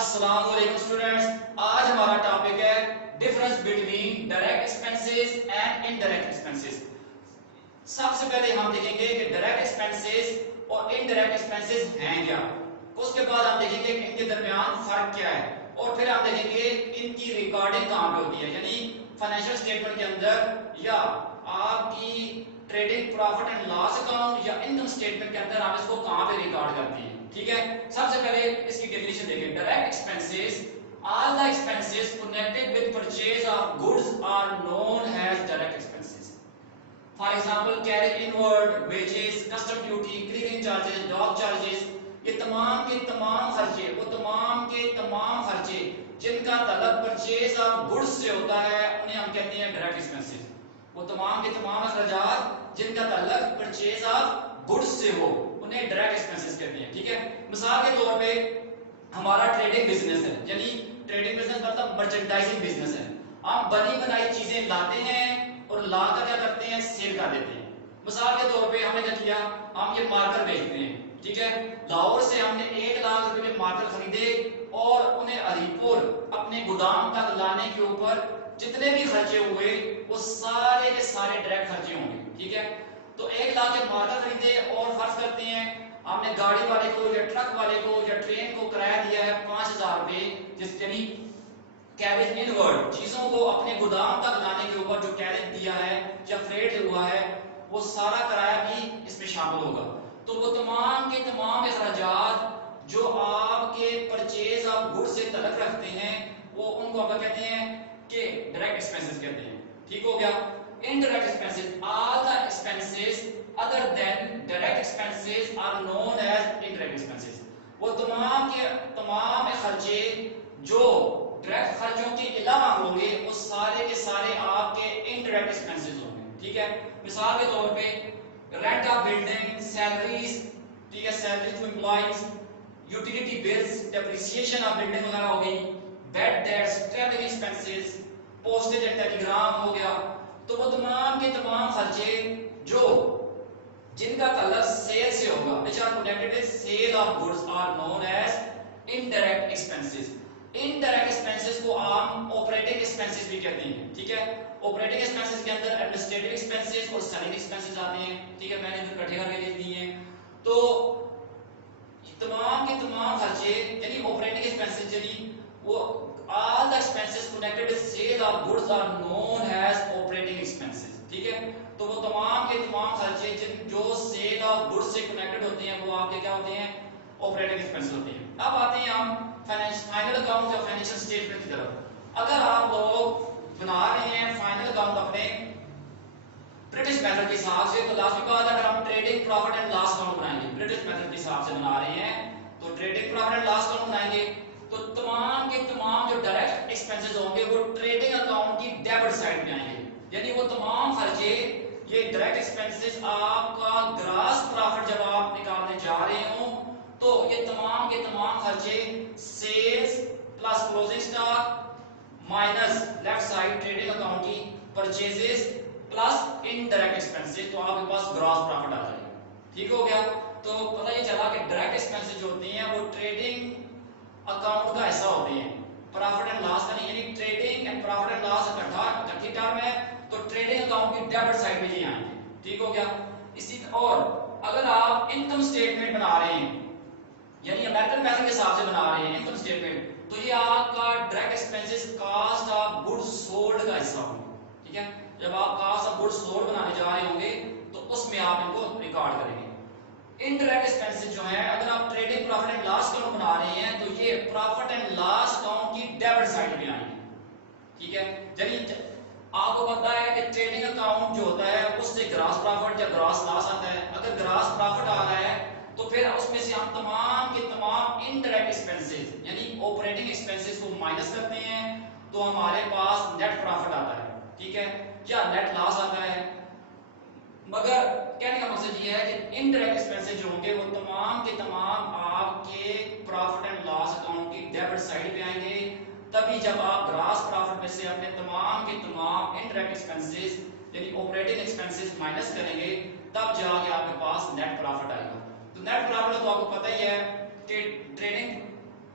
السلام علیکم اسٹوڈینٹس، آج ہمارا ٹاپک ہے difference between direct expenses and indirect expenses. سب سے پہلے ہم دیکھیں گے کہ ڈائریکٹ ایکسپنسز اور انڈائریکٹ ایکسپنسز ہیں کیا، اس کے بعد ہم دیکھیں گے کہ ان کے درمیان فرق کیا ہے، اور پھر ہم دیکھیں گے ان کی ریکارڈنگ کہاں پہ ہوتی ہے، یعنی فائنینشیل اسٹیٹمنٹ کے اندر یا آپ کی trading profit and loss account یا انکم اسٹیٹمنٹ کے اندر آپ اس کو کہاں پہ ریکارڈ کرتے ہیں۔ ٹھیک ہے، سب سے پہلے اس کی ڈیفینیشن دیکھیں۔ Direct expenses all the expenses connected with purchase of goods are known as direct expenses. For example, carriage inward, wages, custom duty, clearing charges, dock charges، یہ تمام کے تمام خرچے، وہ تمام کے تمام خرچے جن کا تعلق پرچیز آف گڈس سے ہوتا ہے انہیں ہم کہتے ہیں ڈائریکٹ ایکسپنسز۔ وہ تمام کے تمام اخراجات جن کا تعلق پرچیز آف گڈس سے ہو انہیں ڈائریکٹ ایکسپنسز کہتے ہیں۔ ٹھیک ہے، مثال کے طور پہ ہمارا ٹریڈنگ بزنس ہے، یعنی ٹریڈنگ بزنس مطلب مرچنڈائزنگ بزنس ہے۔ ہم بنی بنائی چیزیں لاتے ہیں اور لا کر کیا کرتے ہیں، سیل کر دیتے ہیں۔ مثال کے طور پہ ہم نے کیا کیا، ہم یہ مارکر بیچتے ہیں۔ ٹھیک ہے، لاہور سے ہم نے 1,00,000 روپے میں مارکر خریدے اور انہیں ہریپور اپنے گودام تک لانے کے اوپر جتنے بھی خرچے ہوئے وہ سارے کے سارے ڈائریکٹ خرچے ہوں گے۔ ٹھیک ہے، تو 1,00,000 کے مارکر خریدے اور فرض کرتے ہیں ہم نے گاڑی والے کو یا ٹرک والے کو یا ٹرین کو کرایہ دیا ہے 5,000 روپے، جس یعنی کیریج انورڈ چیزوں کو اپنے گودام تک لانے کے اوپر جو کیریج دیا ہے یا فریٹ ہوا ہے وہ سارا کرایہ بھی اس میں شامل ہوگا۔ تو وہ تمام کے تمام اخراجات جو آپ کے پرچیز آف گڈ سے تعلق رکھتے ہیں وہ ان کو آپ کہتے ہیں کہ ڈائریکٹ ایکسپنسز کہتے ہیں۔ ٹھیک ہو گیا۔ indirect expenses all the expenses other than direct expenses are known as indirect expenses۔ وہ تمام کے تمام خرچے جو ڈائریکٹ خرچوں کے علاوہ ہوں گے وہ سارے کے سارے آپ کے انڈائریکٹ ایکسپنسز ہوں گے۔ ٹھیک ہے، مثال کے طور پہ رینٹ آف بلڈنگ، سیلریز، ٹھیک ہے، salaries to employees, utility bills, depreciation of building وغیرہ ہو گئی، bad debts, travelling expenses, postage and telegram ہو گیا۔ تو وہ تمام کے تمام خرچے جو جن کا تعلق سیل سے ہوگا which are connected with sale of goods are known as indirect expenses۔ indirect expenses کو عام operating expenses بھی کہتے ہیں۔ ٹھیک ہے، operating expenses کے اندر administrative expenses اور selling expenses آتے ہیں۔ ٹھیک ہے، میں نے ادھر اکٹھے کر کے لکھ دی ہیں۔ تو تمام کے تمام خرچے یعنی operating expenses یعنی وہ all the expenses connected with sale of goods are known as operating expenses۔ ٹھیک ہے، تو وہ تمام کے تمام خرچے جو سیل آف گڈ سے کنیکٹڈ ہوتے ہیں وہ آپ کے کیا ہوتے ہیں، آپریٹنگ ایکسپنس ہوتے ہیں۔ اب آتے ہیں ہم فائنل اکاؤنٹ یا فائنینشیل اسٹیٹمنٹ کی طرف۔ اگر آپ لوگ بنا رہے ہیں فائنل اکاؤنٹ اپنے برٹش میتھڈ کے حساب سے تو لازمی بات ہے اگر ہم trading profit and loss account بنائیں گے برٹش میتھڈ کے حساب سے بنا رہے ہیں تو trading profit and loss account بنائیں گے تو تمام کے تمام جو ڈائریکٹ ایکسپنسز ہوں گے وہ ٹریڈنگ اکاؤنٹ کی ڈیبٹ سائڈ پہ آئیں گے، یعنی وہ تمام خرچے یہ ڈائریکٹ ایکسپنسز آپ کا گراس پروفٹ جب آپ نکالنے جا رہے ہوں تو یہ تمام کے تمام خرچے sales plus closing stock minus left side trading account کی پرچیزز پلس انڈائریکٹ ایکسپنسز تو آپ کے پاس گراس پروفٹ آ جائے گا۔ ٹھیک ہو گیا، تو پتہ یہ چلا کہ ڈائریکٹ ایکسپنسز جو ہوتے ہیں وہ ٹریڈنگ اکاؤنٹ کا حصہ ہوتے ہیں، پروفٹ اینڈ لاس کا نہیں، یعنی trading and profit and loss اکٹھی ٹرم ہے تو ٹریڈنگ اکاؤنٹ کی ڈیبٹ سائڈ پہ ہی آئیں گے۔ ٹھیک ہو گیا۔ اسی اور اگر آپ انکم اسٹیٹمنٹ بنا رہے ہیں یعنی امریکن میتھڈ کے حساب سے بنا رہے ہیں انکم اسٹیٹمنٹ تو یہ آپ کا direct expenses cost of good sold کا حصہ ہوگا۔ ٹھیک ہے، جب آپ کاسٹ آف گڈ سولڈ بنانے جا رہے ہوں گے تو اس میں آپ ان کو ریکارڈ کریں گے۔ انڈائریکٹ ایکسپنسز جو ہے اگر آپ trading profit and loss account بنا رہے ہیں تو یہ پروفٹ اینڈ لاس اکاؤنٹ کی ڈیبٹ سائڈ پہ آئیں گے۔ ٹھیک ہے، یعنی آپ کو پتا ہے کہ ٹریڈنگ اکاؤنٹ جو ہوتا ہے اس سے گراس پروفٹ یا گراس لاس آتا ہے، اگر گراس پروفٹ آ رہا ہے تو پھر اس میں سے ہم تمام کے تمام انڈائریکٹ ایکسپنسز یعنی آپریٹنگ ایکسپنسز کو مائنس کرتے ہیں تو ہمارے پاس نیٹ پروفٹ آتا ہے۔ ٹھیک ہے، یا نیٹ لاس آتا ہے۔ مگر کہنے کا مقصد یہ ہے کہ انڈائریکٹ ایکسپنسز جو ہوں گے وہ تمام کے تمام آپ کے پروفٹ اینڈ لاس اکاؤنٹ کی ڈیبٹ سائڈ پہ آئیں گے، تبھی جب آپ گراس پروفٹ میں سے اپنے تمام کے تمام انڈائریکٹ ایکسپنسز یعنی آپریٹنگ ایکسپنسز مائنس کریں گے تب جا کے آپ کے پاس نیٹ پروفٹ آئے گا۔ تو نیٹ پروفٹ تو آپ کو پتہ ہی ہے کہ trading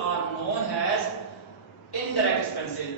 are known as indirect expenses।